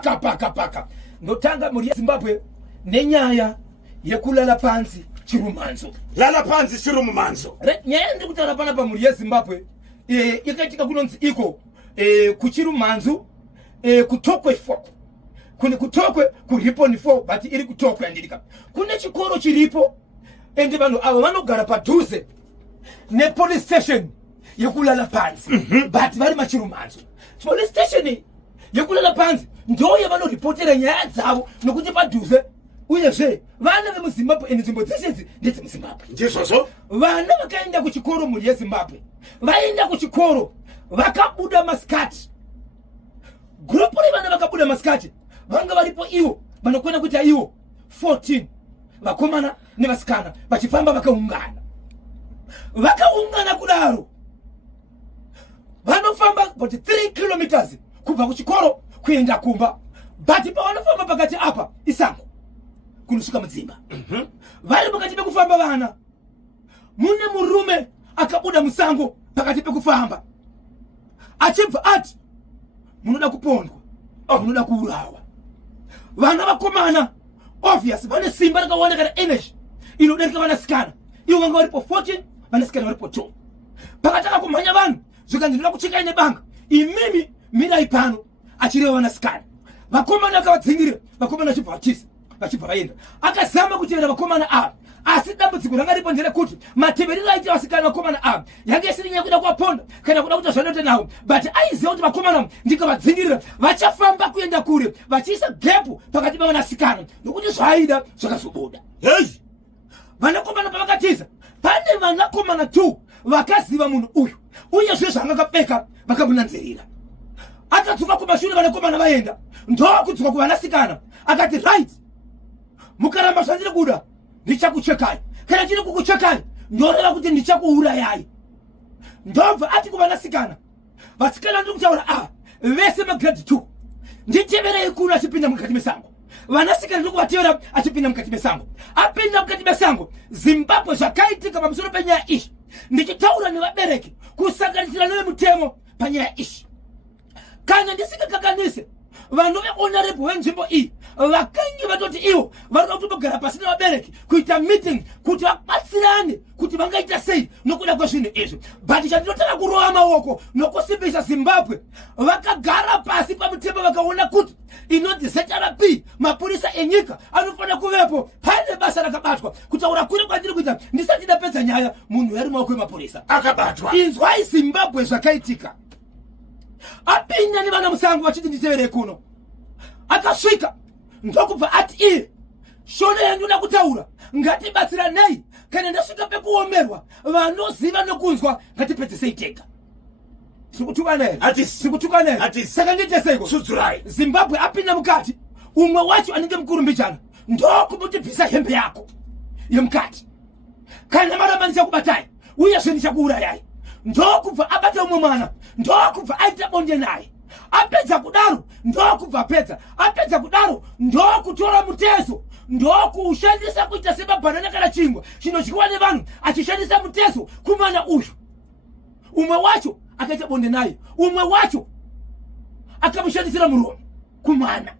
paka ndotanga muri Zimbabwe nenyaya yekulala pansi chirumanzo. Lala pansi chirumanzo. Nyaya ndikutaura panapa muri Zimbabwe yakaitika kunonzi iko kuchirumanzo kutokwe 4 kune kutokwe kuripo ni 4 but iri kutokwe andilika kune chikoro chiripo ende vanhu ava vanogara padhuze ne police station yekulala pansi but vari machirumanzo. Police station yekulala pansi ndo yavanoripotera nyaya dzavo nokuti padhuze uyezve vana vemuzimbabwe ende nzvimbo dzese ndedze muzimbabwe ndizvozvo. Vana vakaenda kuchikoro muri yezimbabwe vaenda kuchikoro vakabuda masikati grupu revana vakabuda masikati vanga varipo ivo vanokwenda kuita ivo 14 vakomana nevasikana vachifamba vakaungana kudaro vanofamba kuti 3 kilometers kubva kuchikoro kuenda kumba but pavanofamba pakati apa isango kunosvika mudzimba. Vari pakati pekufamba vana mune murume akabuda musango pakati pekufamba achibva ati munoda kupondwa munoda kuurawa. Vana vakomana obvious vane simba rakaoneka na energy inodarika vanasikana ivo vanga varipo 14 vanasikana varipo 2 pakataka kumhanya vanhu zvikanzi ndoda kucheka nebanga imimi mirai pano achireva vanasikana. Vakomana akavadzingirira vakomana achibva vatiza vachibva vaenda akazama kutevera vakomana ava asi dambudziko ranga ripo nderekuti mateverero aita vasikana vakomana ava yange isiri nyaya kuda kuvaponda kana kuda kuita zvanoita navo but aiziva kuti vakomana ndikavadzingirira vachafamba kuenda kure vachiisa gepu pakati pavanasikana nokuti zvaaida zvakazobuda. Vanakomana pavakatiza pane vanakomana 2 vakaziva munhu uyu uyezve zvanga akapfeka vakamunanzirira. Akadzoka kumashure vanakomana vaenda ndokudzoka kuvanasikana akati right mukaramba zvandiri kuda ndichakuchekai kana chiri kukuchekai ndoreva kuti ndichakuurayai. Ndobva ati kuvanasikana vasikana ndiri kutaura vese magrade 2 nditeverei kuno achipinda mukati mesango. Vanasikana ndiri kuvatevera achipinda mukati mesango. Apinda mukati mesango Zimbabwe zvakaitika pamusoro penyaya ishi ndichitaura nevabereki kusanganisira nevemutemo panyaya ishi. Kana ndisingakakanise vanhu vehonorable venzvimbo iyi vakange vatoti ivo varikuda kutogara pasi nevabereki kuita meeting kuti vabatsirane kuti vangaita sei nokuda kwezvinhu izvi but chandinotanga kurova maoko nokusimbisa Zimbabwe vakagara pasi pamutemo vakaona kuti inonzi ZRP mapurisa enyika anofanira kuvepo. Pane basa rakabatwa kutaura kure kwandiri kuita ndisati ndapedza nyaya munhu yari maoko emapurisa akabatwa. Inzwai Zimbabwe zvakaitika. Apinda nevana musango vachiti nditevere kuno akasvika ndokubva ati iye shona yandoda kutaura ngatibatsiranei kana ndasvika pekuomerwa vanoziva nokunzwa ngatipedzisei tega. Sikutukanei saka ndiite seiko sudzurai. Zimbabwe apinda mukati umwe wacho anenge mukurumbijana ndokumutibvisa hembe yako yemukati kana maramba ndichakubatai uyezve ndichakuurayai. Ndokubva abata umwe mwana ndokubva aita bonde naye apedza kudaro ndokubva apedza kudaro ndokutora mutezo ndokuushandisa kuita semabhanana kana chingwa chinodyiwa nevanhu achishandisa mutezo kumwana uyu. Umwe wacho akaita bonde naye umwe wacho akamushandisira muromo kumwana.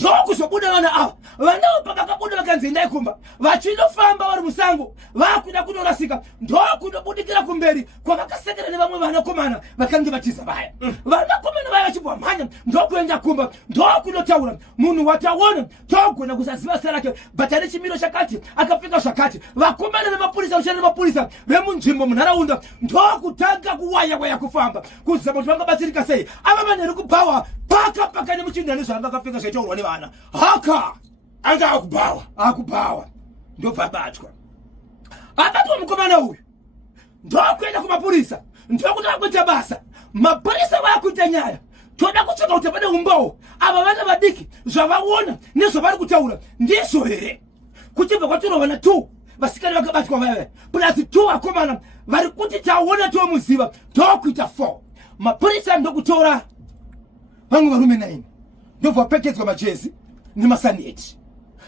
Ndokuzobuda vana ava vanavo pavakabuda vakanzi endai kumba vachinofamba vari musango vakuda kunorasika ndokundobudikira kumberi kwavakasekera nevamwe vanakomana vakange vatiza vaya. Vanakomana vaya vachibva mhanya ndokuenda kumba ndokunotaura munhu wataona togona kusaziva zita rake but ane chimiro chakati akapfeka zvakati. Vakomana vemapurisa ushanda nemapurisa vemunzvimbo munharaunda ndokutanga kuwaya kufamba kuzama kuti vangabatsirika sei. Ava vanhu vari kubhawa paka nemuchinda nezvanga akapfeka zvaitaurwa nevana haka anga akubhawa ndobva abatwa mukomana uyu ndokuenda kumapurisa ndokutanga kuita basa. Mapurisa vakuita nyaya toda kutsvaka kuti pane umbawo ava vana vadiki zvavaona nezvavari kutaura ndizvo here. Kuchibva kwatorwa vana 2 vasikana vakabatwa vaya plus 2 vakomana vari kuti taona tomuziva ndokuita 4. Mapurisa ndokutora vamwe varume 9 ndobva vapfekedzwa majezi nemasaneti.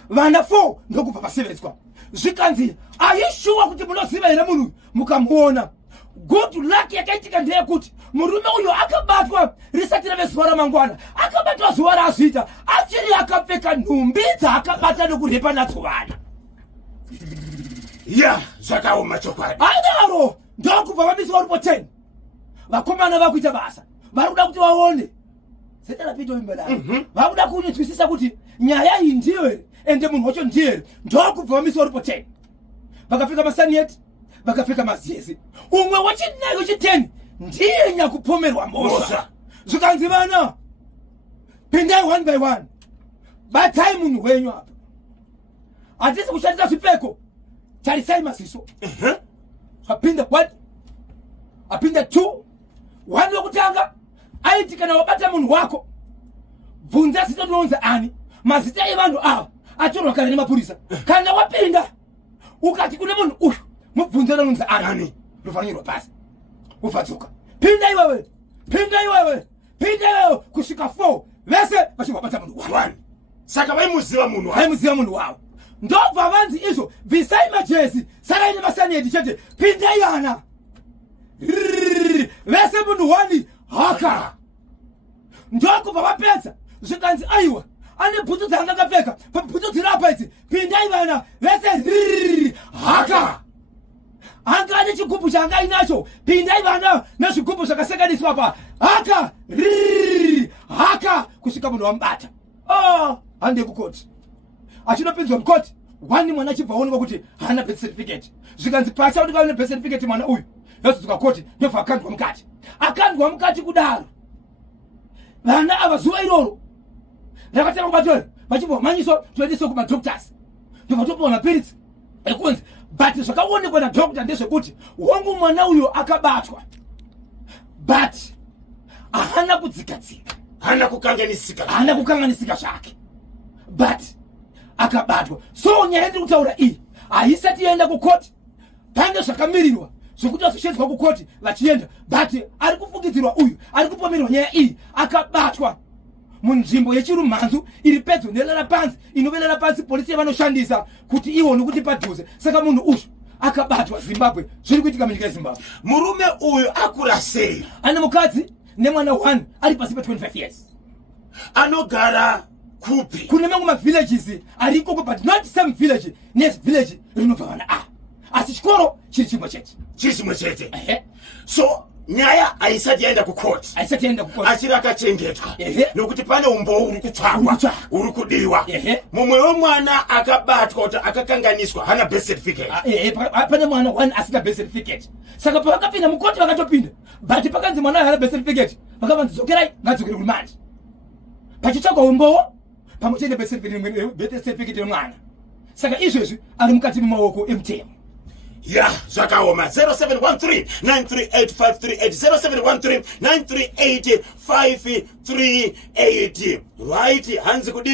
Vana 4 ndokubva vasevedzwa zvikanzi ayishuwa kuti munoziva here munhu mukamuona. Good luck yakaitika ndeyekuti murume uyo akabatwa risatira vezuva ramangwana, akabatwa zuva razvita, achiri akapfeka nhumbi dzaakabata nekurepa nadzo vana. Ya, zvakaoma chokwadi. Adaro ndokubva vamisi varipo 10 vakomana vakuita basa vari kuda kuti vaone zeta rapito imbadaro vari kuda kunzwisisa kuti nyaya iyi ndiyo here ende munhu wacho ndiyo here. Ndokubva vamisi varipo 10 vakapfeka masaniyeti, vakapfeka mazezi. Umwe wechinayi wechi10 ndiye nyakupomerwa mhosva. Zvikanzi vana pindai 1 by 1 batai munhu wenyu apa. Hatisi kushandisa zvipfeko, tarisai maziso. Apinda 1, apinda 2. 1 wekutanga aiti kana wabata munhu wako bvunza zita rinonzi ani, mazita evanhu ava atorwa kare nemapurisa. Kana wapinda ukati kune munhu uyu mubvunza rinonzi ani, rofanirwa pasi ufadzuka. Pinda iwewe, pinda iwewe, pinda iwewe kusvika 4 vese vachibvabata munhu wavo. 1 saka vaimuziva munhu wavo, vaimuziva munhu wavo. Ndobva vanzi izvo bvisai majezi, sarai nemasaniyeti chete, pindai vana vese munhu 1 haka. Ndokubva vapedza zvikanzi aiwa ane bhutsu dzanga akapfeka pabhutsu dzirapa idzi, pindai vana vese haka. Anga ane chigubhu changa inacho, pindai vana nezvigubhu zvakasekaniswa pa haka haka kusvika munhu wamubata. Hande kukoti achinopinzwa mukoti 1 mwana achibva aonekwa kuti haana birth certificate. Zvikanzi pacha kuti kaune birth certificate mwana uyu yozodzoka koti ndobva akandwa mukati. Akandwa mukati kudaro vana ava zuva iroro rakatanga kubatwa vachibva manyiswa toendeswa kumadoctors ndobva topiwa mapiritsi ekunzi but zvakaonekwa nadhokta ndezvekuti wangu mwana uyo akabatwa but haana kudzikadzika, haana kukanganisika zvake, but akabatwa. So nyaya ndiri kutaura iyi haisati yaenda kukoti, pane zvakamirirwa zvokuti vazoshedzwa kukoti vachienda, but ari kufungidzirwa uyu ari kupomerwa nyaya iyi akabatwa munzvimbo yechirumhanzu iri pedyo nelela panzi, inovelela panzi polisi yavanoshandisa kuti ione kuti padhuze. Saka munhu uyu akabatwa Zimbabwe. Zviri kuitika munyika yeZimbabwe. Murume uyu akura sei? Ane mukadzi nemwana 1 ari pasi pe25 years. Anogara kupi? Kune mamwe mavillages ari ikoko, but not same village next village rinobva vana asi chikoro chiri chimwe chete. So nyaya haisati yaenda kukoti, achiri akachengetwa nokuti pane umboo uri kutsvagwa, uri kudiwa. Mumwe wemwana akabatwa kuti akakanganiswa hana birth certificate. Pane mwana 1 asina birth certificate. Saka pavakapinda mukoti vakatopinda, but pakanzi mwana haana birth certificate, vakavanzi dzokerai ngadzokere kurimandi pachitsvagwa umboo pamwe chete birth certificate yemwana. Saka izvezvi ari mukati mumaoko emutemo. Ya, zvakaoma. 0713 938 538 0713 938 538. Right, hanzi kudini.